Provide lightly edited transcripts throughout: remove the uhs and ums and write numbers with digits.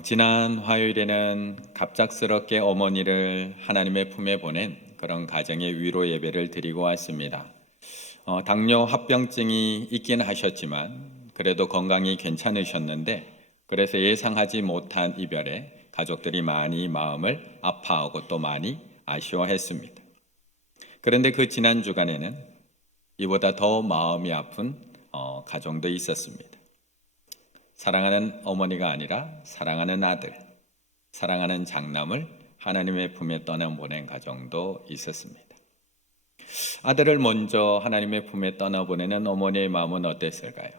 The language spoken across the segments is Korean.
지난 화요일에는 갑작스럽게 어머니를 하나님의 품에 보낸 그런 가정의 위로 예배를 드리고 왔습니다. 당뇨 합병증이 있긴 하셨지만 그래도 건강이 괜찮으셨는데 그래서 예상하지 못한 이별에 가족들이 많이 마음을 아파하고 또 많이 아쉬워했습니다. 그런데 그 지난 주간에는 이보다 더 마음이 아픈 가정도 있었습니다. 사랑하는 어머니가 아니라 사랑하는 아들, 사랑하는 장남을 하나님의 품에 떠나보낸 가정도 있었습니다. 아들을 먼저 하나님의 품에 떠나보내는 어머니의 마음은 어땠을까요?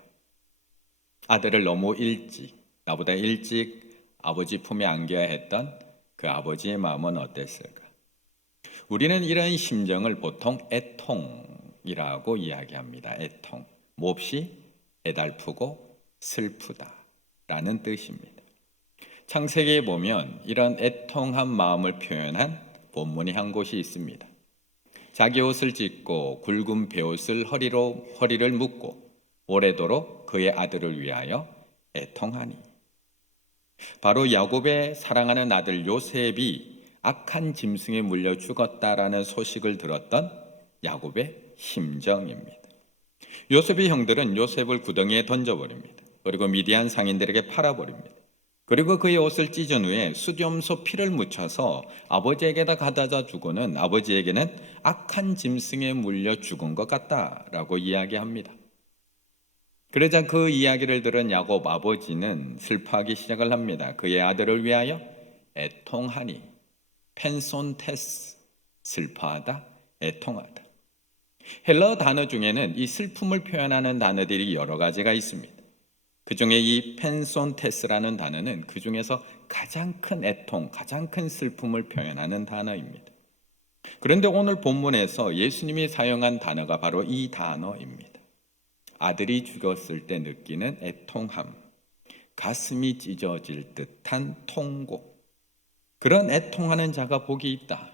아들을 너무 일찍, 나보다 일찍 아버지 품에 안겨야 했던 그 아버지의 마음은 어땠을까? 우리는 이런 심정을 보통 애통이라고 이야기합니다. 애통, 몹시 애달프고 슬프다라는 뜻입니다. 창세기에 보면 이런 애통한 마음을 표현한 본문이 한 곳이 있습니다. 자기 옷을 찢고 굵은 베옷을 허리를 묶고 오래도록 그의 아들을 위하여 애통하니. 바로 야곱의 사랑하는 아들 요셉이 악한 짐승에 물려 죽었다라는 소식을 들었던 야곱의 심정입니다. 요셉의 형들은 요셉을 구덩이에 던져버립니다. 그리고 미디안 상인들에게 팔아버립니다. 그리고 그의 옷을 찢은 후에 수염소 피를 묻혀서 아버지에게다 가져다 주고는 아버지에게는 악한 짐승에 물려 죽은 것 같다라고 이야기합니다. 그러자 그 이야기를 들은 야곱 아버지는 슬퍼하기 시작을 합니다. 그의 아들을 위하여 애통하니. 펜손테스, 슬퍼하다, 애통하다. 헬러 단어 중에는 이 슬픔을 표현하는 단어들이 여러 가지가 있습니다. 그 중에 이 펜손테스라는 단어는 그 중에서 가장 큰 애통, 가장 큰 슬픔을 표현하는 단어입니다. 그런데 오늘 본문에서 예수님이 사용한 단어가 바로 이 단어입니다. 아들이 죽었을 때 느끼는 애통함, 가슴이 찢어질 듯한 통고, 그런 애통하는 자가 복이 있다.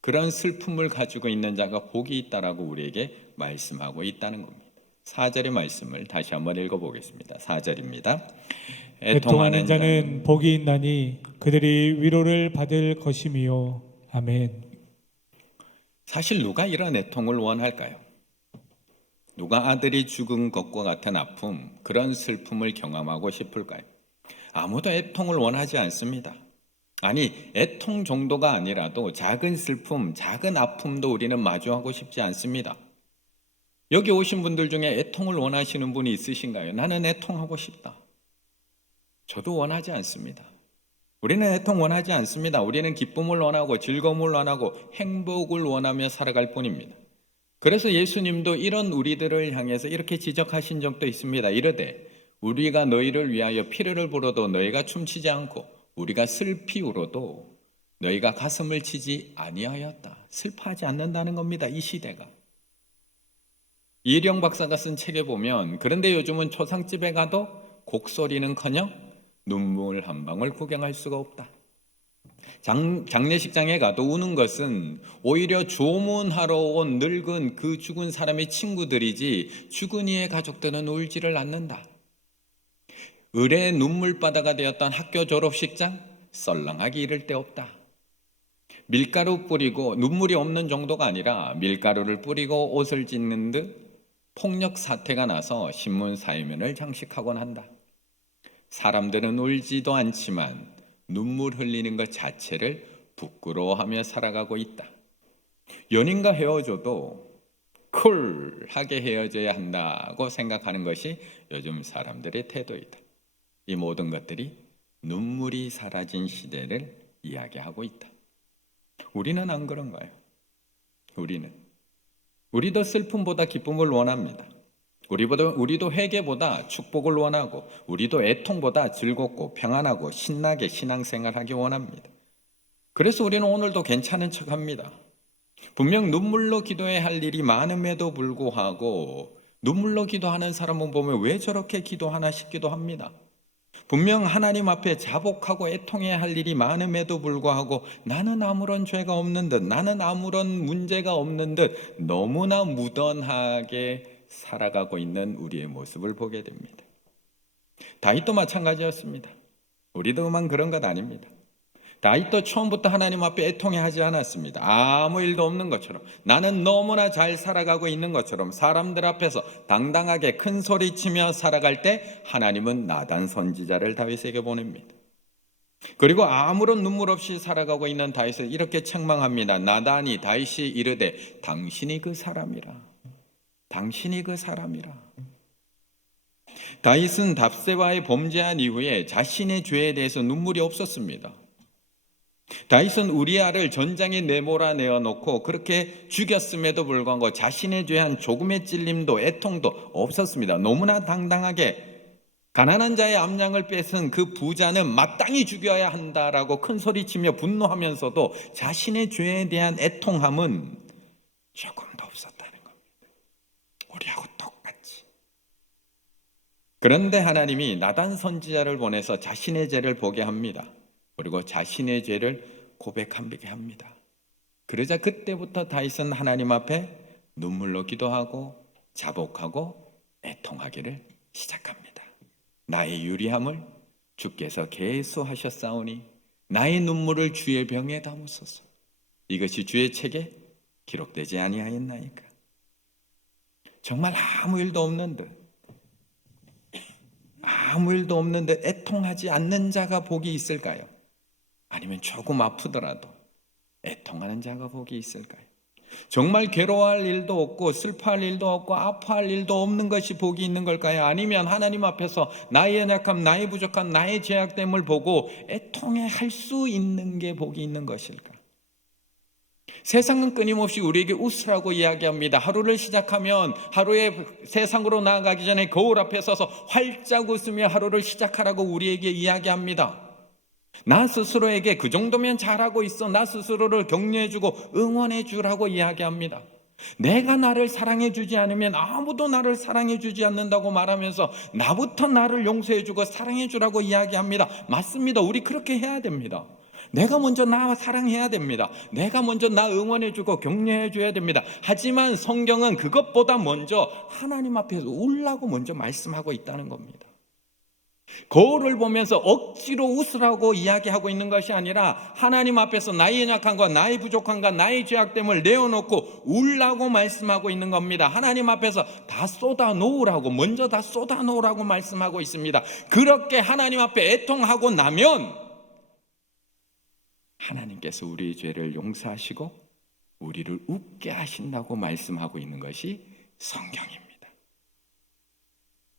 그런 슬픔을 가지고 있는 자가 복이 있다라고 우리에게 말씀하고 있다는 겁니다. 4절의 말씀을 다시 한번 읽어보겠습니다. 4절입니다. 애통하는 자는 복이 있나니 그들이 위로를 받을 것이미요. 아멘. 사실 누가 이런 애통을 원할까요? 누가 아들이 죽은 것과 같은 아픔, 그런 슬픔을 경험하고 싶을까요? 아무도 애통을 원하지 않습니다. 아니, 애통 정도가 아니라도 작은 슬픔, 작은 아픔도 우리는 마주하고 싶지 않습니다. 여기 오신 분들 중에 애통을 원하시는 분이 있으신가요? 나는 애통하고 싶다. 저도 원하지 않습니다. 우리는 애통 원하지 않습니다. 우리는 기쁨을 원하고 즐거움을 원하고 행복을 원하며 살아갈 뿐입니다. 그래서 예수님도 이런 우리들을 향해서 이렇게 지적하신 적도 있습니다. 이르되 우리가 너희를 위하여 피를 불어도 너희가 춤추지 않고 우리가 슬피 울어도 너희가 가슴을 치지 아니하였다. 슬퍼하지 않는다는 겁니다. 이 시대가. 이혜령 박사가 쓴 책에 보면 그런데 요즘은 초상집에 가도 곡소리는커녕 눈물 한 방울 구경할 수가 없다. 장례식장에 가도 우는 것은 오히려 조문하러 온 늙은 그 죽은 사람의 친구들이지 죽은 이의 가족들은 울지를 않는다. 을의 눈물바다가 되었던 학교 졸업식장 썰렁하기 이를 데 없다. 밀가루 뿌리고 눈물이 없는 정도가 아니라 밀가루를 뿌리고 옷을 찢는 듯 폭력 사태가 나서 신문 사회면을 장식하곤 한다. 사람들은 울지도 않지만 눈물 흘리는 것 자체를 부끄러워하며 살아가고 있다. 연인과 헤어져도 쿨하게 헤어져야 한다고 생각하는 것이 요즘 사람들의 태도이다. 이 모든 것들이 눈물이 사라진 시대를 이야기하고 있다. 우리는 안 그런가요? 우리도 슬픔보다 기쁨을 원합니다. 우리도 회개보다 축복을 원하고 우리도 애통보다 즐겁고 평안하고 신나게 신앙생활하기 원합니다. 그래서 우리는 오늘도 괜찮은 척합니다. 분명 눈물로 기도해야 할 일이 많음에도 불구하고 눈물로 기도하는 사람은 보면 왜 저렇게 기도하나 싶기도 합니다. 분명 하나님 앞에 자복하고 애통해야 할 일이 많음에도 불구하고 나는 아무런 죄가 없는 듯, 나는 아무런 문제가 없는 듯 너무나 무던하게 살아가고 있는 우리의 모습을 보게 됩니다. 다윗도 마찬가지였습니다. 우리도만 그런 것 아닙니다. 다윗도 처음부터 하나님 앞에 애통해하지 않았습니다. 아무 일도 없는 것처럼, 나는 너무나 잘 살아가고 있는 것처럼 사람들 앞에서 당당하게 큰 소리치며 살아갈 때 하나님은 나단 선지자를 다윗에게 보냅니다. 그리고 아무런 눈물 없이 살아가고 있는 다윗을 이렇게 책망합니다. 나단이 다윗이 이르되 당신이 그 사람이라. 당신이 그 사람이라. 다윗은 답세바에 범죄한 이후에 자신의 죄에 대해서 눈물이 없었습니다. 다윗은 우리아를 전장에 내몰아 내어놓고 그렇게 죽였음에도 불구하고 자신의 죄한 조금의 찔림도 애통도 없었습니다. 너무나 당당하게 가난한 자의 암양을 뺏은 그 부자는 마땅히 죽여야 한다라고 큰 소리치며 분노하면서도 자신의 죄에 대한 애통함은 조금도 없었다는 겁니다. 우리하고 똑같이. 그런데 하나님이 나단 선지자를 보내서 자신의 죄를 보게 합니다. 그리고 자신의 죄를 고백하게 합니다. 그러자 그때부터 다윗은 하나님 앞에 눈물로 기도하고 자복하고 애통하기를 시작합니다. 나의 유리함을 주께서 계수하셨사오니 나의 눈물을 주의 병에 담으소서. 이것이 주의 책에 기록되지 아니하였나이까. 정말 아무 일도 없는 듯 애통하지 않는 자가 복이 있을까요? 아니면 조금 아프더라도 애통하는 자가 복이 있을까요? 정말 괴로워할 일도 없고 슬퍼할 일도 없고 아파할 일도 없는 것이 복이 있는 걸까요? 아니면 하나님 앞에서 나의 연약함, 나의 부족함, 나의 죄악됨을 보고 애통해 할 수 있는 게 복이 있는 것일까? 세상은 끊임없이 우리에게 웃으라고 이야기합니다. 하루를 시작하면 하루의 세상으로 나아가기 전에 거울 앞에 서서 활짝 웃으며 하루를 시작하라고 우리에게 이야기합니다. 나 스스로에게 그 정도면 잘하고 있어, 나 스스로를 격려해주고 응원해주라고 이야기합니다. 내가 나를 사랑해주지 않으면 아무도 나를 사랑해주지 않는다고 말하면서 나부터 나를 용서해주고 사랑해주라고 이야기합니다. 맞습니다. 우리 그렇게 해야 됩니다. 내가 먼저 나 사랑해야 됩니다. 내가 먼저 나 응원해주고 격려해줘야 됩니다. 하지만 성경은 그것보다 먼저 하나님 앞에서 울라고 먼저 말씀하고 있다는 겁니다. 거울을 보면서 억지로 웃으라고 이야기하고 있는 것이 아니라 하나님 앞에서 나의 연약함과 나의 부족함과 나의 죄악됨을 내어놓고 울라고 말씀하고 있는 겁니다. 하나님 앞에서 다 쏟아놓으라고, 먼저 다 쏟아놓으라고 말씀하고 있습니다. 그렇게 하나님 앞에 애통하고 나면 하나님께서 우리의 죄를 용서하시고 우리를 웃게 하신다고 말씀하고 있는 것이 성경입니다.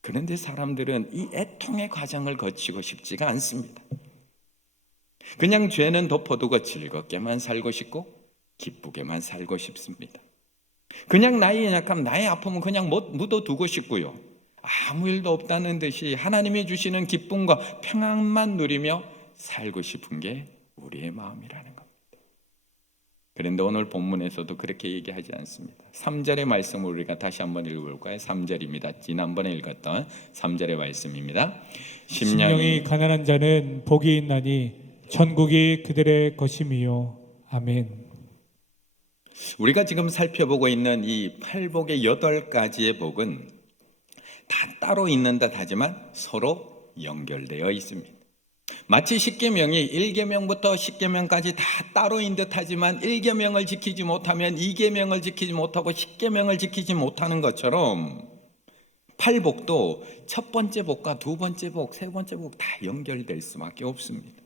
그런데 사람들은 이 애통의 과정을 거치고 싶지가 않습니다. 그냥 죄는 덮어두고 즐겁게만 살고 싶고 기쁘게만 살고 싶습니다. 그냥 나의 연약함, 나의 아픔은 그냥 묻어두고 싶고요. 아무 일도 없다는 듯이 하나님이 주시는 기쁨과 평안만 누리며 살고 싶은 게 우리의 마음이라는 겁니다. 그런데 오늘 본문에서도 그렇게 얘기하지 않습니다. 3절의 말씀을 우리가 다시 한번 읽어볼까요? 3절입니다. 지난번에 읽었던 3절의 말씀입니다. 심령이 가난한 자는 복이 있나니 천국이 그들의 것임이요. 아멘. 우리가 지금 살펴보고 있는 이 8복의 8가지의 복은 다 따로 있는 듯 하지만 서로 연결되어 있습니다. 마치 10계명이 1계명부터 10계명까지 다 따로인 듯 하지만 1계명을 지키지 못하면 2계명을 지키지 못하고 10계명을 지키지 못하는 것처럼 8복도 첫 번째 복과 두 번째 복, 세 번째 복 다 연결될 수밖에 없습니다.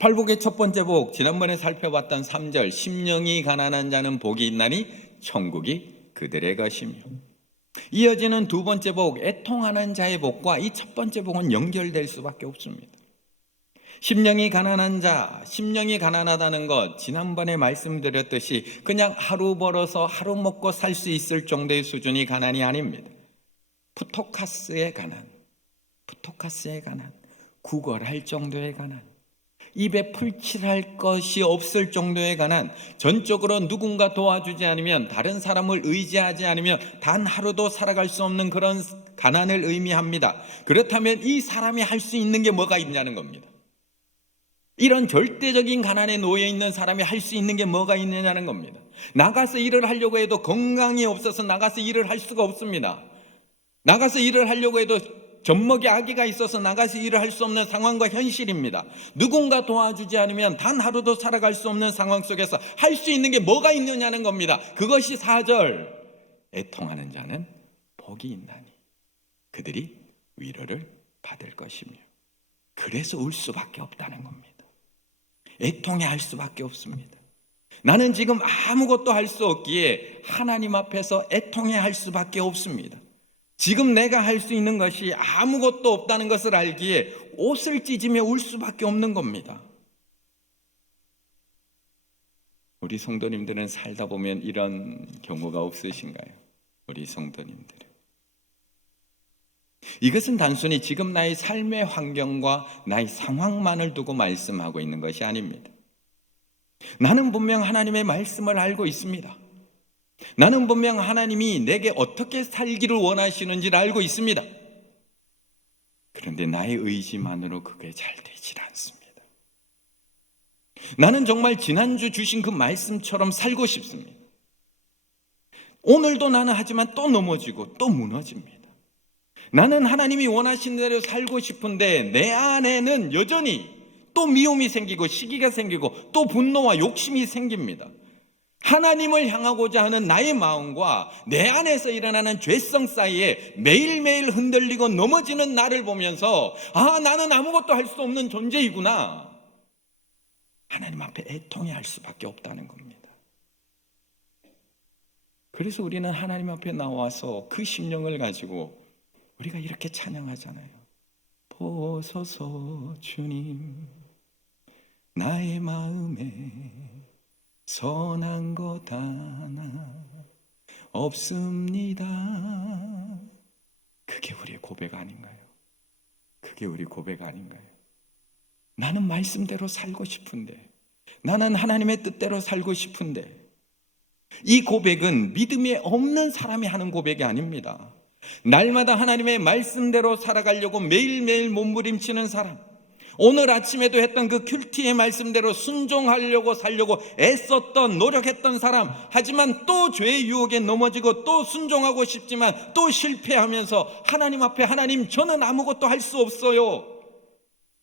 8복의 첫 번째 복, 지난번에 살펴봤던 3절, 심령이 가난한 자는 복이 있나니 천국이 그들의 것이며, 이어지는 두 번째 복, 애통하는 자의 복과 이 첫 번째 복은 연결될 수밖에 없습니다. 심령이 가난한 자, 심령이 가난하다는 것, 지난번에 말씀드렸듯이 그냥 하루 벌어서 하루 먹고 살 수 있을 정도의 수준이 가난이 아닙니다. 푸토카스의 가난, 구걸할 정도의 가난, 입에 풀칠할 것이 없을 정도의 가난, 전적으로 누군가 도와주지 않으면, 다른 사람을 의지하지 않으면 단 하루도 살아갈 수 없는 그런 가난을 의미합니다. 그렇다면 이 사람이 할 수 있는 게 뭐가 있냐는 겁니다. 이런 절대적인 가난에 놓여 있는 사람이 할 수 있는 게 뭐가 있느냐는 겁니다. 나가서 일을 하려고 해도 건강이 없어서 나가서 일을 할 수가 없습니다. 나가서 일을 하려고 해도 젖먹이 아기가 있어서 나가서 일을 할 수 없는 상황과 현실입니다. 누군가 도와주지 않으면 단 하루도 살아갈 수 없는 상황 속에서 할 수 있는 게 뭐가 있느냐는 겁니다. 그것이 4절, 애통하는 자는 복이 있나니 그들이 위로를 받을 것이며. 그래서 울 수밖에 없다는 겁니다. 애통해할 수밖에 없습니다. 나는 지금 아무것도 할 수 없기에 하나님 앞에서 애통해할 수밖에 없습니다. 지금 내가 할 수 있는 것이 아무것도 없다는 것을 알기에 옷을 찢으며 울 수밖에 없는 겁니다. 우리 성도님들은 살다 보면 이런 경우가 없으신가요? 우리 성도님들은. 이것은 단순히 지금 나의 삶의 환경과 나의 상황만을 두고 말씀하고 있는 것이 아닙니다. 나는 분명 하나님의 말씀을 알고 있습니다. 나는 분명 하나님이 내게 어떻게 살기를 원하시는지를 알고 있습니다. 그런데 나의 의지만으로 그게 잘 되질 않습니다. 나는 정말 지난주 주신 그 말씀처럼 살고 싶습니다. 오늘도 나는 하지만 또 넘어지고 또 무너집니다. 나는 하나님이 원하신 대로 살고 싶은데 내 안에는 여전히 또 미움이 생기고 시기가 생기고 또 분노와 욕심이 생깁니다. 하나님을 향하고자 하는 나의 마음과 내 안에서 일어나는 죄성 사이에 매일매일 흔들리고 넘어지는 나를 보면서 나는 아무것도 할 수 없는 존재이구나. 하나님 앞에 애통해할 수밖에 없다는 겁니다. 그래서 우리는 하나님 앞에 나와서 그 심령을 가지고 우리가 이렇게 찬양하잖아요. 보소서 주님, 나의 마음에 선한 것 하나 없습니다. 그게 우리의 고백 아닌가요? 그게 우리 고백 아닌가요? 나는 말씀대로 살고 싶은데, 나는 하나님의 뜻대로 살고 싶은데, 이 고백은 믿음이 없는 사람이 하는 고백이 아닙니다. 날마다 하나님의 말씀대로 살아가려고 매일매일 몸부림치는 사람, 오늘 아침에도 했던 그 큐티의 말씀대로 순종하려고 살려고 애썼던 노력했던 사람, 하지만 또 죄의 유혹에 넘어지고 또 순종하고 싶지만 또 실패하면서 하나님 앞에 하나님 저는 아무것도 할 수 없어요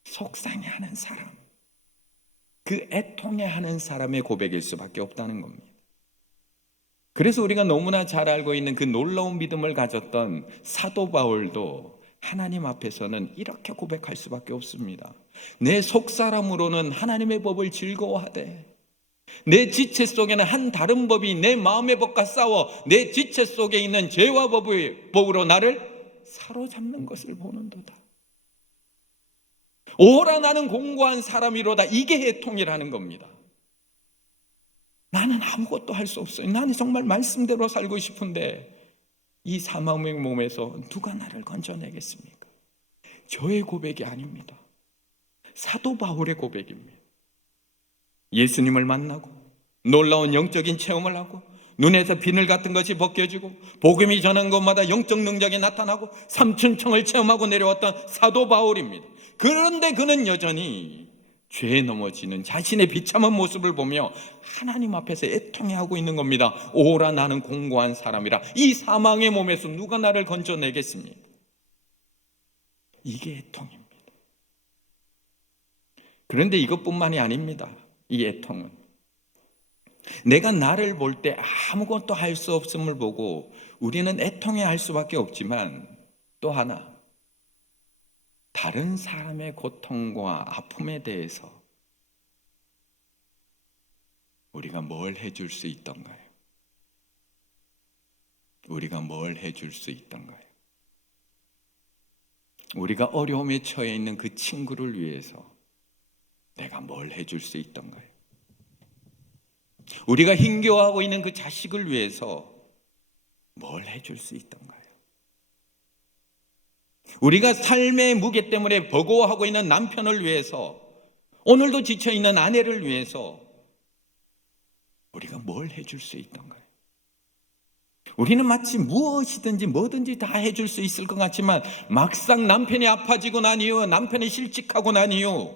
속상해하는 사람, 그 애통해하는 사람의 고백일 수밖에 없다는 겁니다. 그래서 우리가 너무나 잘 알고 있는 그 놀라운 믿음을 가졌던 사도 바울도 하나님 앞에서는 이렇게 고백할 수밖에 없습니다. 내 속사람으로는 하나님의 법을 즐거워하되 내 지체 속에는 한 다른 법이 내 마음의 법과 싸워 내 지체 속에 있는 죄와 법으로 나를 사로잡는 것을 보는도다. 오라 나는 공고한 사람이로다. 이게 애통이라는 겁니다. 나는 아무것도 할 수 없어요. 나는 정말 말씀대로 살고 싶은데 이 사망의 몸에서 누가 나를 건져내겠습니까? 저의 고백이 아닙니다. 사도 바울의 고백입니다. 예수님을 만나고 놀라운 영적인 체험을 하고 눈에서 비늘 같은 것이 벗겨지고 복음이 전한 곳마다 영적 능력이 나타나고 삼춘청을 체험하고 내려왔던 사도 바울입니다. 그런데 그는 여전히 죄에 넘어지는 자신의 비참한 모습을 보며 하나님 앞에서 애통해하고 있는 겁니다. 오라 나는 공고한 사람이라. 이 사망의 몸에서 누가 나를 건져내겠습니까? 이게 애통입니다. 그런데 이것뿐만이 아닙니다. 이 애통은 내가 나를 볼 때 아무것도 할 수 없음을 보고 우리는 애통해할 수밖에 없지만 또 하나, 다른 사람의 고통과 아픔에 대해서 우리가 뭘 해줄 수 있던가요? 우리가 뭘 해줄 수 있던가요? 우리가 어려움에 처해 있는 그 친구를 위해서 내가 뭘 해줄 수 있던가요? 우리가 힘겨워하고 있는 그 자식을 위해서 뭘 해줄 수 있던가요? 우리가 삶의 무게 때문에 버거워하고 있는 남편을 위해서, 오늘도 지쳐있는 아내를 위해서 우리가 뭘 해줄 수 있던가요? 우리는 마치 무엇이든지 뭐든지 다 해줄 수 있을 것 같지만 막상 남편이 아파지고 난 이후, 남편이 실직하고 난 이후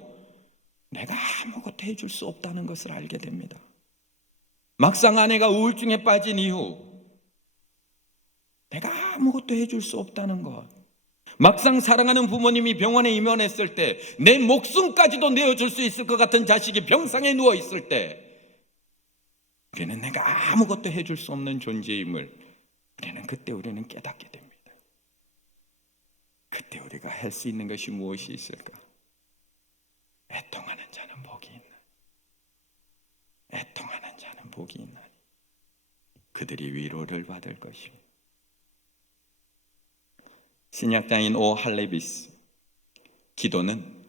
내가 아무것도 해줄 수 없다는 것을 알게 됩니다. 막상 아내가 우울증에 빠진 이후 내가 아무것도 해줄 수 없다는 것, 막상 사랑하는 부모님이 병원에 입원했을 때 내 목숨까지도 내어줄 수 있을 것 같은 자식이 병상에 누워 있을 때 우리는 내가 아무것도 해줄 수 없는 존재임을 그때 우리는 깨닫게 됩니다. 그때 우리가 할 수 있는 것이 무엇이 있을까? 애통하는 자는 복이 있나니, 애통하는 자는 복이 있나니 그들이 위로를 받을 것입니다. 신약자인 오 할레비스, 기도는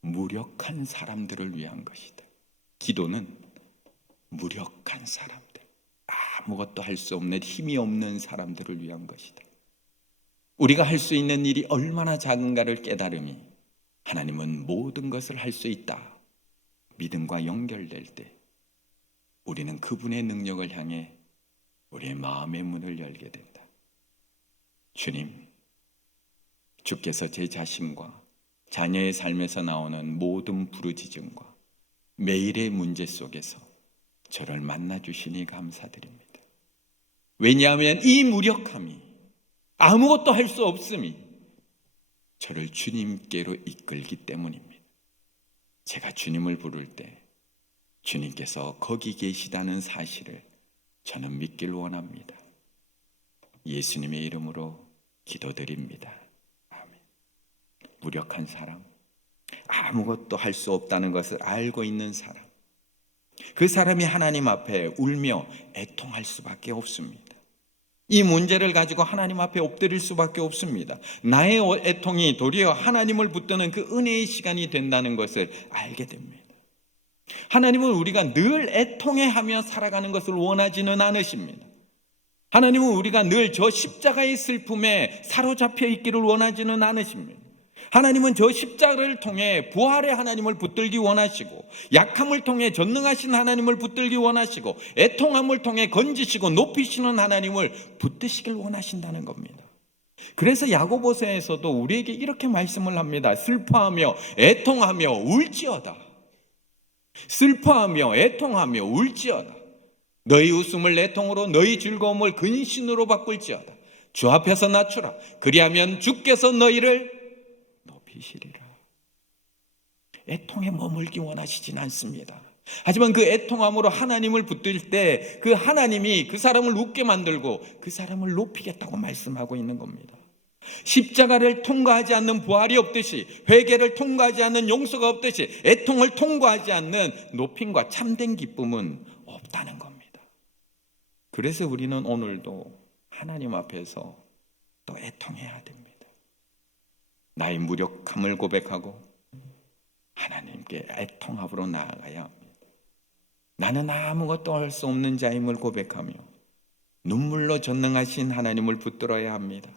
무력한 사람들을 위한 것이다. 기도는 무력한 사람들, 아무것도 할 수 없는 힘이 없는 사람들을 위한 것이다. 우리가 할 수 있는 일이 얼마나 작은가를 깨달음이 하나님은 모든 것을 할 수 있다. 믿음과 연결될 때 우리는 그분의 능력을 향해 우리의 마음의 문을 열게 된다. 주님, 주께서 제 자신과 자녀의 삶에서 나오는 모든 부르짖음과 매일의 문제 속에서 저를 만나주시니 감사드립니다. 왜냐하면 이 무력함이, 아무것도 할 수 없음이 저를 주님께로 이끌기 때문입니다. 제가 주님을 부를 때 주님께서 거기 계시다는 사실을 저는 믿길 원합니다. 예수님의 이름으로 기도드립니다. 아멘. 무력한 사람, 아무것도 할 수 없다는 것을 알고 있는 사람, 그 사람이 하나님 앞에 울며 애통할 수밖에 없습니다. 이 문제를 가지고 하나님 앞에 엎드릴 수밖에 없습니다. 나의 애통이 도리어 하나님을 붙드는 그 은혜의 시간이 된다는 것을 알게 됩니다. 하나님은 우리가 늘 애통해하며 살아가는 것을 원하지는 않으십니다. 하나님은 우리가 늘 저 십자가의 슬픔에 사로잡혀 있기를 원하지는 않으십니다. 하나님은 저 십자가를 통해 부활의 하나님을 붙들기 원하시고, 약함을 통해 전능하신 하나님을 붙들기 원하시고, 애통함을 통해 건지시고 높이시는 하나님을 붙드시길 원하신다는 겁니다. 그래서 야고보서에서도 우리에게 이렇게 말씀을 합니다. 슬퍼하며 애통하며 울지어다. 슬퍼하며 애통하며 울지어다. 너희 웃음을 애통으로, 너희 즐거움을 근신으로 바꿀지어다. 주 앞에서 낮추라. 그리하면 주께서 너희를 높이시리라. 애통에 머물기 원하시진 않습니다. 하지만 그 애통함으로 하나님을 붙들 때 그 하나님이 그 사람을 웃게 만들고 그 사람을 높이겠다고 말씀하고 있는 겁니다. 십자가를 통과하지 않는 부활이 없듯이, 회개를 통과하지 않는 용서가 없듯이, 애통을 통과하지 않는 높임과 참된 기쁨은 없다는 겁니다. 그래서 우리는 오늘도 하나님 앞에서 또 애통해야 됩니다. 나의 무력함을 고백하고 하나님께 애통함으로 나아가야 합니다. 나는 아무것도 할 수 없는 자임을 고백하며 눈물로 전능하신 하나님을 붙들어야 합니다.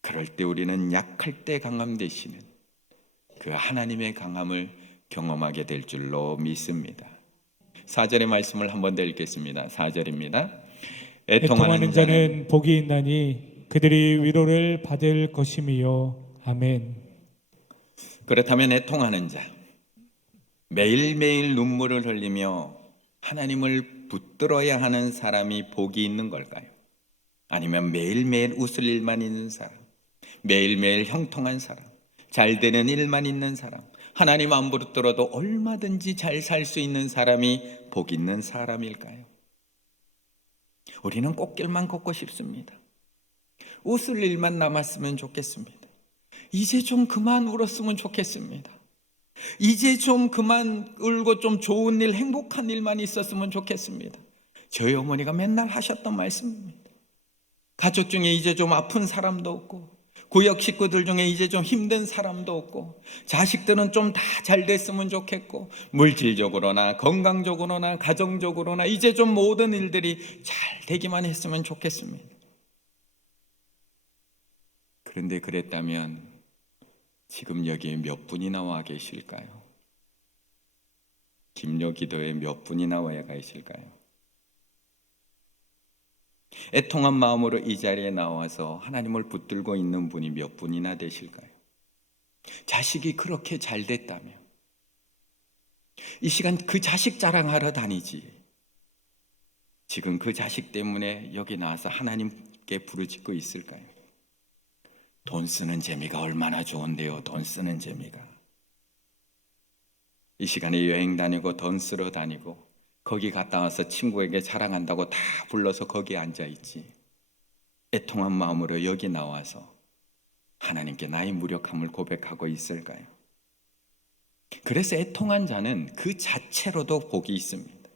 그럴 때 우리는 약할 때 강함 되시는 그 하나님의 강함을 경험하게 될 줄로 믿습니다. 4절의 말씀을 한번 더 읽겠습니다. 4절입니다. 애통하는 자는 복이 있나니 그들이 위로를 받을 것임이요. 아멘. 그렇다면 애통하는 자, 매일매일 눈물을 흘리며 하나님을 붙들어야 하는 사람이 복이 있는 걸까요? 아니면 매일매일 웃을 일만 있는 사람, 매일매일 형통한 사람, 잘 되는 일만 있는 사람, 하나님 안 붙들어도 얼마든지 잘 살 수 있는 사람이 복 있는 사람일까요? 우리는 꽃길만 걷고 싶습니다. 웃을 일만 남았으면 좋겠습니다. 이제 좀 그만 울었으면 좋겠습니다. 이제 좀 그만 울고 좀 좋은 일, 행복한 일만 있었으면 좋겠습니다. 저희 어머니가 맨날 하셨던 말씀입니다. 가족 중에 이제 좀 아픈 사람도 없고, 구역 식구들 중에 이제 좀 힘든 사람도 없고, 자식들은 좀 다 잘 됐으면 좋겠고, 물질적으로나 건강적으로나 가정적으로나 이제 좀 모든 일들이 잘 되기만 했으면 좋겠습니다. 그런데 그랬다면 지금 여기에 몇 분이나 와 계실까요? 김요 기도에 몇 분이나 와 계실까요? 애통한 마음으로 이 자리에 나와서 하나님을 붙들고 있는 분이 몇 분이나 되실까요? 자식이 그렇게 잘 됐다면 이 시간 그 자식 자랑하러 다니지, 지금 그 자식 때문에 여기 나와서 하나님께 부르짖고 있을까요? 돈 쓰는 재미가 얼마나 좋은데요. 돈 쓰는 재미가. 이 시간에 여행 다니고 돈 쓰러 다니고 거기 갔다 와서 친구에게 자랑한다고 다 불러서 거기에 앉아있지. 애통한 마음으로 여기 나와서 하나님께 나의 무력함을 고백하고 있을까요? 그래서 애통한 자는 그 자체로도 복이 있습니다.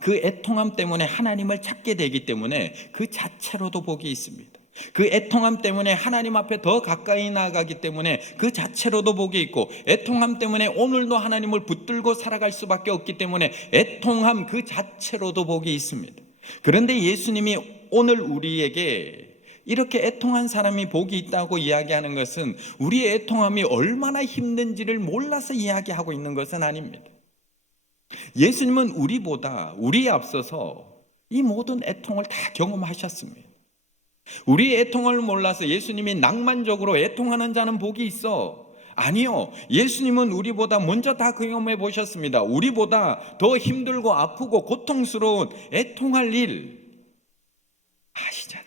그 애통함 때문에 하나님을 찾게 되기 때문에 그 자체로도 복이 있습니다. 그 애통함 때문에 하나님 앞에 더 가까이 나아가기 때문에 그 자체로도 복이 있고, 애통함 때문에 오늘도 하나님을 붙들고 살아갈 수밖에 없기 때문에 애통함 그 자체로도 복이 있습니다. 그런데 예수님이 오늘 우리에게 이렇게 애통한 사람이 복이 있다고 이야기하는 것은 우리의 애통함이 얼마나 힘든지를 몰라서 이야기하고 있는 것은 아닙니다. 예수님은 우리에 앞서서 이 모든 애통을 다 경험하셨습니다. 우리의 애통을 몰라서 예수님이 낭만적으로 애통하는 자는 복이 있어. 아니요. 예수님은 우리보다 먼저 다 경험해 보셨습니다. 우리보다 더 힘들고 아프고 고통스러운 애통할 일 아시잖아요.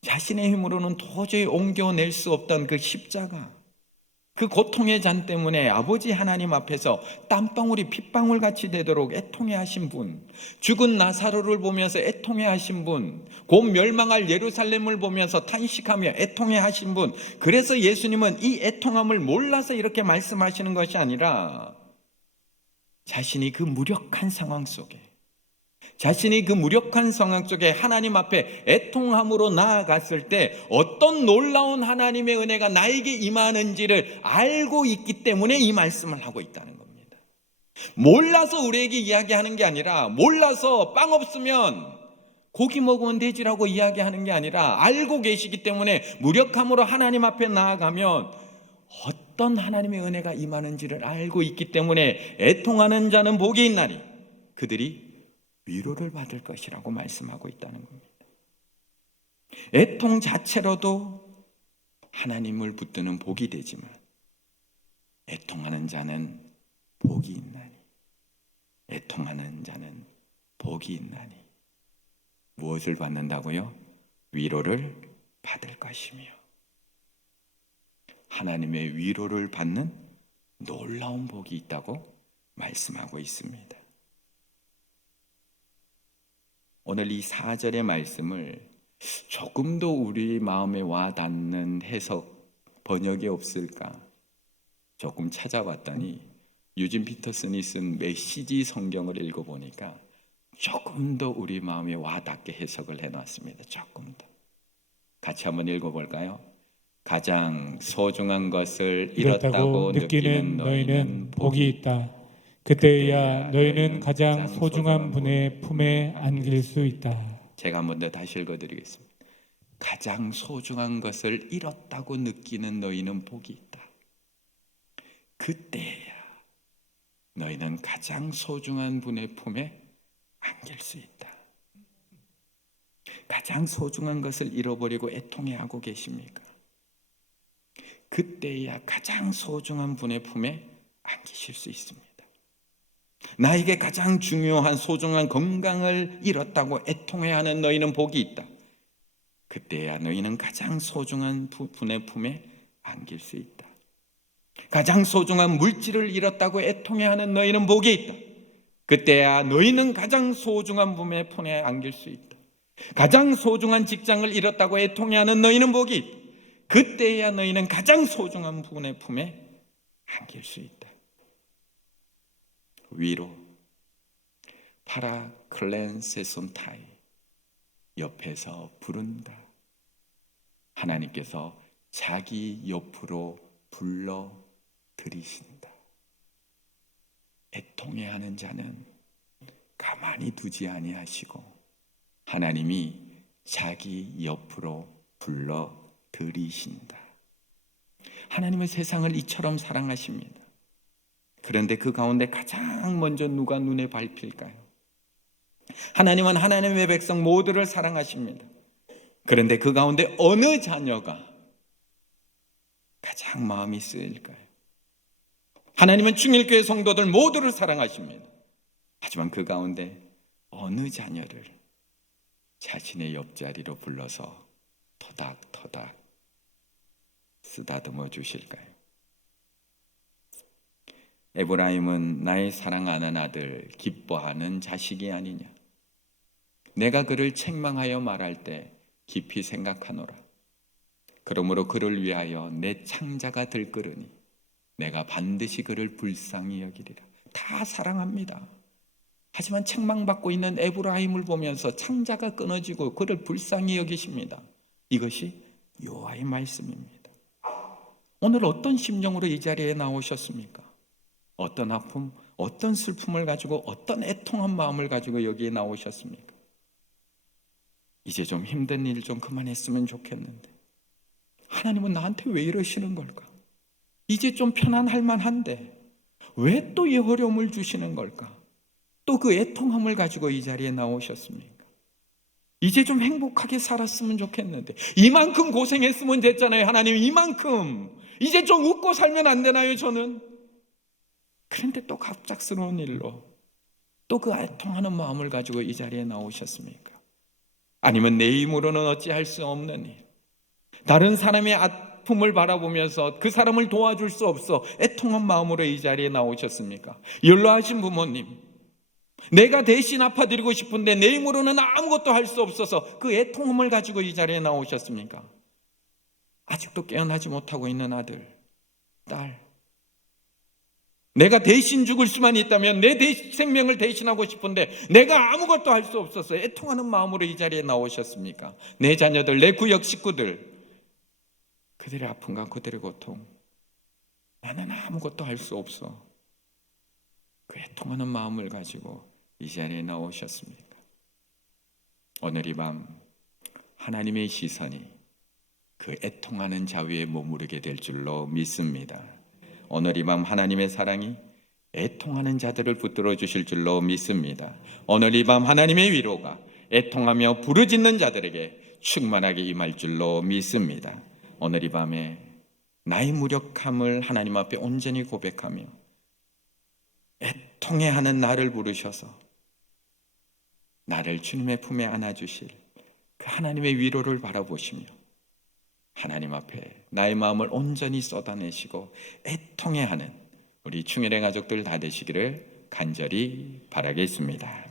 자신의 힘으로는 도저히 옮겨낼 수 없던 그 십자가, 그 고통의 잔 때문에 아버지 하나님 앞에서 땀방울이 핏방울 같이 되도록 애통해 하신 분, 죽은 나사로를 보면서 애통해 하신 분, 곧 멸망할 예루살렘을 보면서 탄식하며 애통해 하신 분, 그래서 예수님은 이 애통함을 몰라서 이렇게 말씀하시는 것이 아니라 자신이 그 무력한 상황 속에 하나님 앞에 애통함으로 나아갔을 때 어떤 놀라운 하나님의 은혜가 나에게 임하는지를 알고 있기 때문에 이 말씀을 하고 있다는 겁니다. 몰라서 우리에게 이야기하는 게 아니라, 몰라서 빵 없으면 고기 먹으면 되지라고 이야기하는 게 아니라, 알고 계시기 때문에 무력함으로 하나님 앞에 나아가면 어떤 하나님의 은혜가 임하는지를 알고 있기 때문에 애통하는 자는 복이 있나니 그들이 위로를 받을 것이라고 말씀하고 있다는 겁니다. 애통 자체로도 하나님을 붙드는 복이 되지만 애통하는 자는 복이 있나니, 애통하는 자는 복이 있나니 무엇을 받는다고요? 위로를 받을 것이며, 하나님의 위로를 받는 놀라운 복이 있다고 말씀하고 있습니다. 오늘 이 4절의 말씀을 조금 더 우리 마음에 와닿는 해석, 번역이 없을까 조금 찾아봤더니 유진 피터슨이 쓴 메시지 성경을 읽어보니까 조금 더 우리 마음에 와닿게 해석을 해놨습니다. 조금 더. 같이 한번 읽어볼까요? 가장 소중한 것을 잃었다고 느끼는 너희는 복이 있다. 그때야 너희는 가장 소중한 분의 품에 안길 수 있다. 제가 한번 더 다시 읽어드리겠습니다. 가장 소중한 것을 잃었다고 느끼는 너희는 복이 있다. 그때야 너희는 가장 소중한 분의 품에 안길 수 있다. 가장 소중한 것을 잃어버리고 애통해하고 계십니까? 그때야 가장 소중한 분의 품에 안기실 수 있습니다. 나에게 가장 중요한 소중한 건강을 잃었다고 애통해하는 너희는 복이 있다. 그때야 너희는 가장 소중한 분의 품에 안길 수 있다. 가장 소중한 물질을 잃었다고 애통해하는 너희는 복이 있다. 그때야 너희는 가장 소중한 분의 품에 안길 수 있다. 가장 소중한 직장을 잃었다고 애통해하는 너희는 복이 있다. 그때야 너희는 가장 소중한 분의 품에 안길 수 있다. 위로, 파라클렌세손타이, 옆에서 부른다. 하나님께서 자기 옆으로 불러 들이신다. 애통해하는 자는 가만히 두지 아니하시고 하나님이 자기 옆으로 불러 들이신다. 하나님은 세상을 이처럼 사랑하십니다. 그런데 그 가운데 가장 먼저 누가 눈에 밟힐까요? 하나님은 하나님의 백성 모두를 사랑하십니다. 그런데 그 가운데 어느 자녀가 가장 마음이 쓰일까요? 하나님은 충일교회 성도들 모두를 사랑하십니다. 하지만 그 가운데 어느 자녀를 자신의 옆자리로 불러서 토닥토닥 쓰다듬어 주실까요? 에브라임은 나의 사랑하는 아들, 기뻐하는 자식이 아니냐. 내가 그를 책망하여 말할 때 깊이 생각하노라. 그러므로 그를 위하여 내 창자가 들끓으니 내가 반드시 그를 불쌍히 여기리라. 다 사랑합니다. 하지만 책망받고 있는 에브라임을 보면서 창자가 끊어지고 그를 불쌍히 여기십니다. 이것이 여호와의 말씀입니다. 오늘 어떤 심정으로 이 자리에 나오셨습니까? 어떤 아픔, 어떤 슬픔을 가지고 어떤 애통한 마음을 가지고 여기에 나오셨습니까? 이제 좀 힘든 일 좀 그만했으면 좋겠는데 하나님은 나한테 왜 이러시는 걸까? 이제 좀 편안할 만한데 왜 또 이 어려움을 주시는 걸까? 또 그 애통함을 가지고 이 자리에 나오셨습니까? 이제 좀 행복하게 살았으면 좋겠는데 이만큼 고생했으면 됐잖아요. 하나님 이만큼 이제 좀 웃고 살면 안 되나요? 저는 그런데 또 갑작스러운 일로 또 그 애통하는 마음을 가지고 이 자리에 나오셨습니까? 아니면 내 힘으로는 어찌할 수 없는 일, 다른 사람의 아픔을 바라보면서 그 사람을 도와줄 수 없어 애통한 마음으로 이 자리에 나오셨습니까? 연로하신 부모님, 내가 대신 아파드리고 싶은데 내 힘으로는 아무것도 할 수 없어서 그 애통함을 가지고 이 자리에 나오셨습니까? 아직도 깨어나지 못하고 있는 아들, 딸, 내가 대신 죽을 수만 있다면 내 생명을 대신하고 싶은데 내가 아무것도 할 수 없어서 애통하는 마음으로 이 자리에 나오셨습니까? 내 자녀들, 내 구역 식구들, 그들의 아픔과 그들의 고통, 나는 아무것도 할 수 없어. 그 애통하는 마음을 가지고 이 자리에 나오셨습니까? 오늘 이 밤 하나님의 시선이 그 애통하는 자 위에 머무르게 될 줄로 믿습니다. 오늘 이 밤 하나님의 사랑이 애통하는 자들을 붙들어 주실 줄로 믿습니다. 오늘 이 밤 하나님의 위로가 애통하며 부르짖는 자들에게 충만하게 임할 줄로 믿습니다. 오늘 이 밤에 나의 무력함을 하나님 앞에 온전히 고백하며 애통해하는 나를 부르셔서 나를 주님의 품에 안아주실 그 하나님의 위로를 바라보시며 하나님 앞에 나의 마음을 온전히 쏟아내시고 애통해하는 우리 충혈의 가족들 다 되시기를 간절히 바라겠습니다.